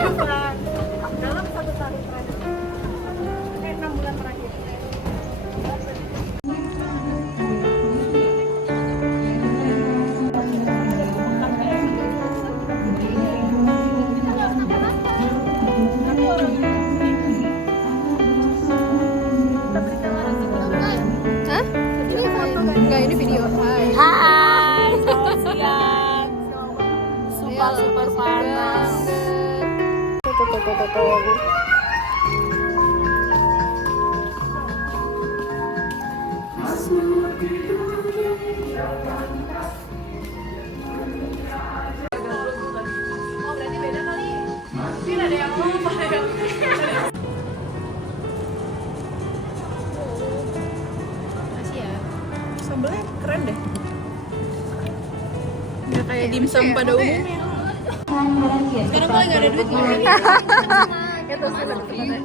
dalam 1 tahun terakhir, 6 bulan terakhir. Hah? Enggak, ini video. Hai. Hai, selamat siang. Super panas. Tuh. Oh, berarti beda kali. Mungkin ada yang lupa ya. Makasih ya. Sambelnya keren deh. Nggak kayak dimsum pada umumnya. Sekarang gue lagi ada duit nih. Itu sebenarnya.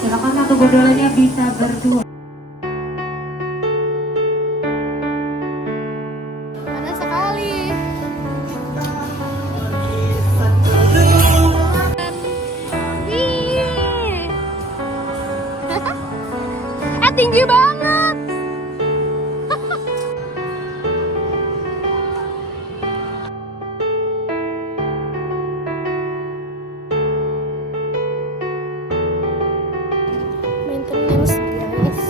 Silakan satu gondolanya bisa berdua. Panas sekali. Wih. Tinggi banget. Maintenance guys.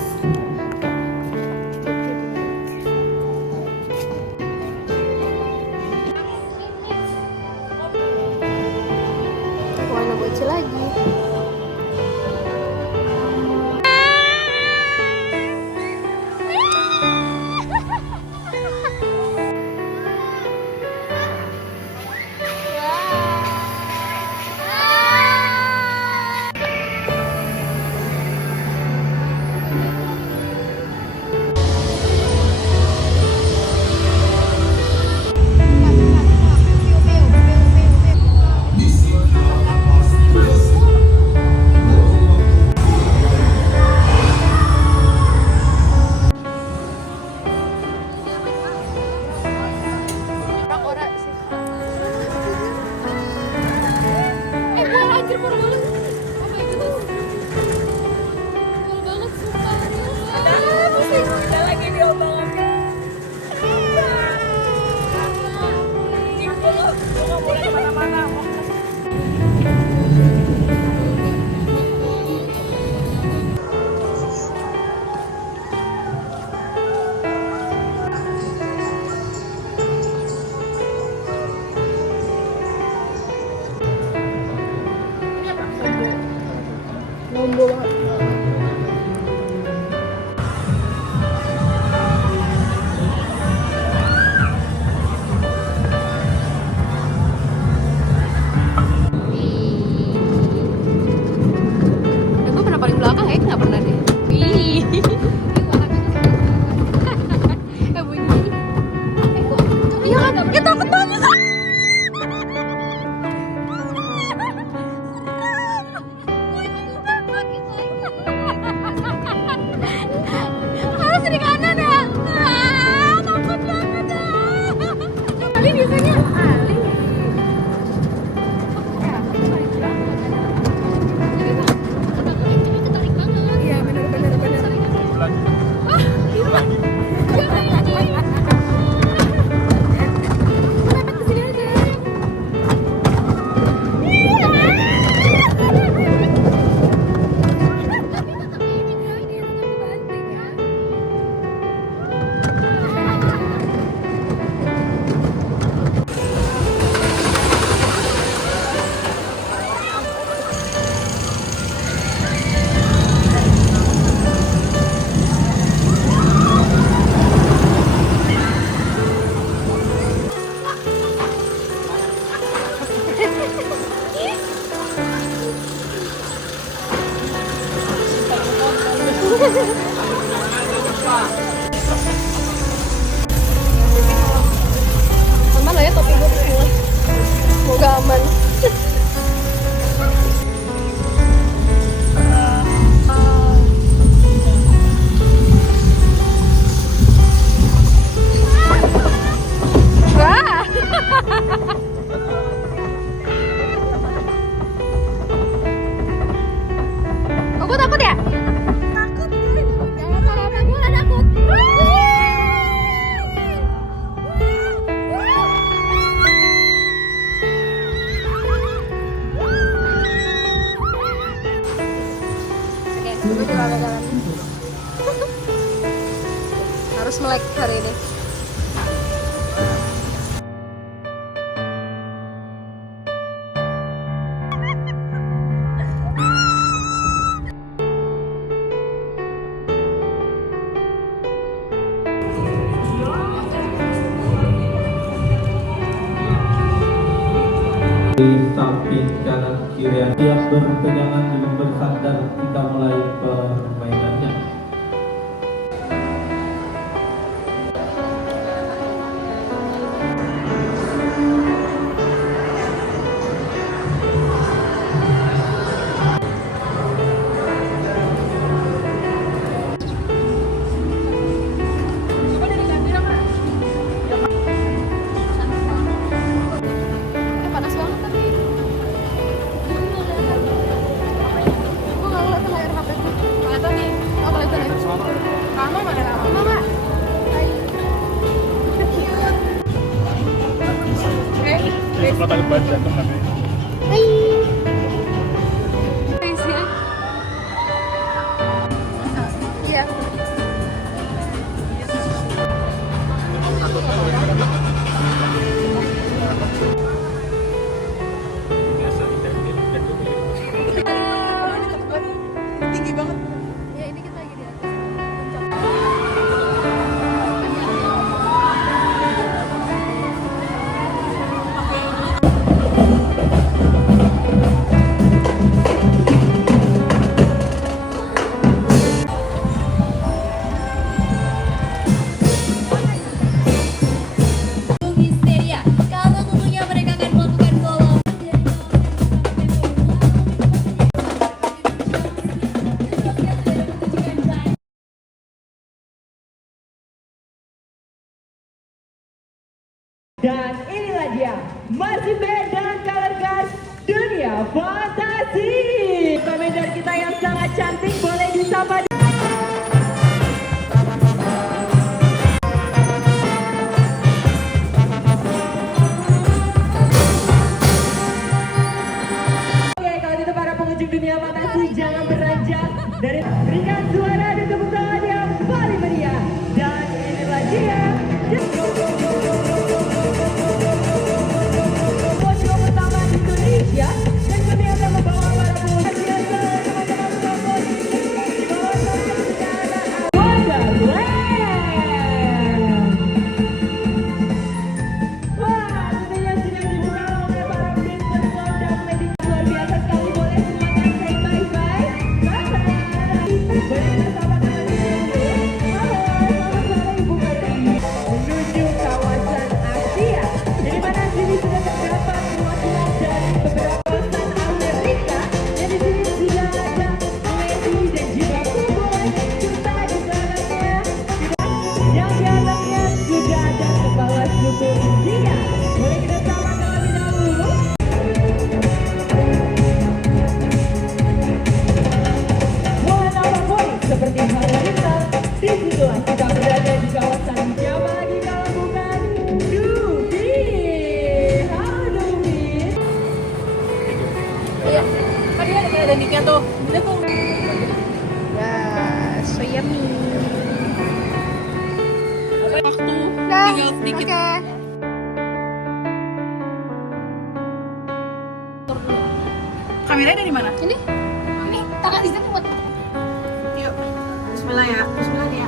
Warna bocil lagi. Lombo banget. Gue pernah paling belakang ya, nggak pernah deh. Wih. Bunyi. Iya kan? Ya takut banget. Harus di kanan ya. Takut banget. Kali biasanya Ali. Iya benar. Mepet kesini aja. kali ini. Di samping kanan kiri siap berpegangan belum bersandar, kita mulai permainannya. Panas banget tadi. Gue nggak ngeliat layar HP gue. Kelihatan nih. Oh kelihatan ya. Rama mana Rama? Mama. Hai. Cute. Kesempatan baca teman. Hai. Guys ya. Iya. Tinggi banget. Ya ini kita lagi di atas. Histeria. Kalau tentunya mereka akan melakukan golong. Dan inilah dia, masih band dan color guard dunia fantasi. Komentar kita yang sangat cantik boleh disapa. Oke, kalau gitu para pengunjung dunia fantasi jangan beranjak dari berikan suara dan tepuk tangan yang paling meriah. Dan inilah dia. Posko pertama di Indonesia dan kami akan membawa para pengunjung yang teman-teman tokoh di bawah negara Wonderland. Wah, tentunya sedang dibuka oleh para princess dan lady luar biasa sekali. Boleh semuanya say bye-bye. Bye-bye. Boleh kita sapa teman dulu. Halo, selamat sore Ibu Meri. Menuju kawasan Asia, di mana sini sudah terdapat perwakilan dari beberapa stan Amerika. Dan di sini sudah ada lady dan juga kuburan serta di belakangnya yang di atasnya sudah ada kepala suku India. Boleh kita sapa terlebih dahulu. Mohon apapun seperti halnya kita, disitulah kita berada di kawasan Jawa lagi kalau bukan Dubi. Halo Dubi. Iya. Kan dia ada niknya tuh. Dia tuh. Ya, so yummy. Waktu Dah, tinggal sedikit. oke. Kameranya dari mana? Ini? Ini tangan di sini buat. Yuk. Bismillah ya. Bismillah ya.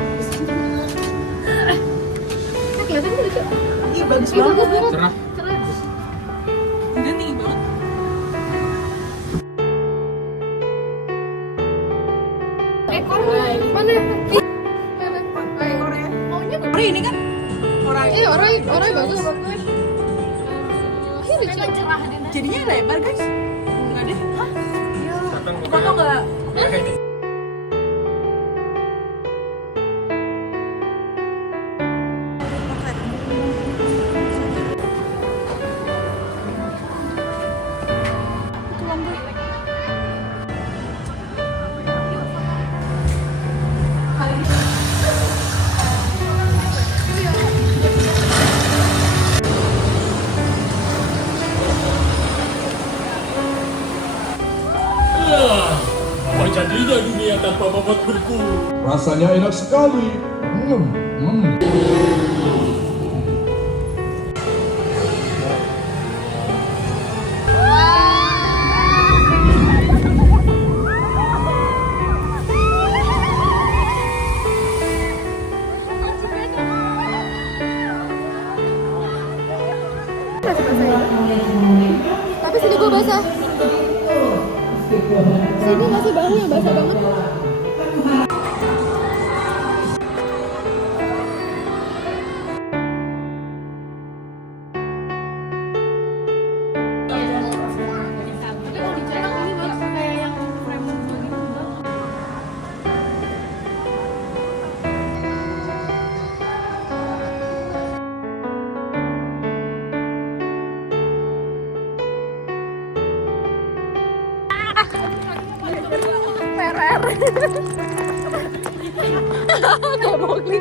Nah, kelihatan kan lucu. Ih, bagus Ih, bagus banget. banget. Cerah. Cerah. Dia tinggi banget. Ekor mana? Ih, mana? Ekornya. Maunya Orang ini kan orang. orang bagus. Ini lucu. Jadinya lebar guys. Enggak deh. Hah? Iya. Foto enggak? Wah, jadi tanpa bobot buku. Rasanya enak sekali. Tapi sini gue basah. Sini masih bahu yang basah banget. Perer. Kayak Mowgli.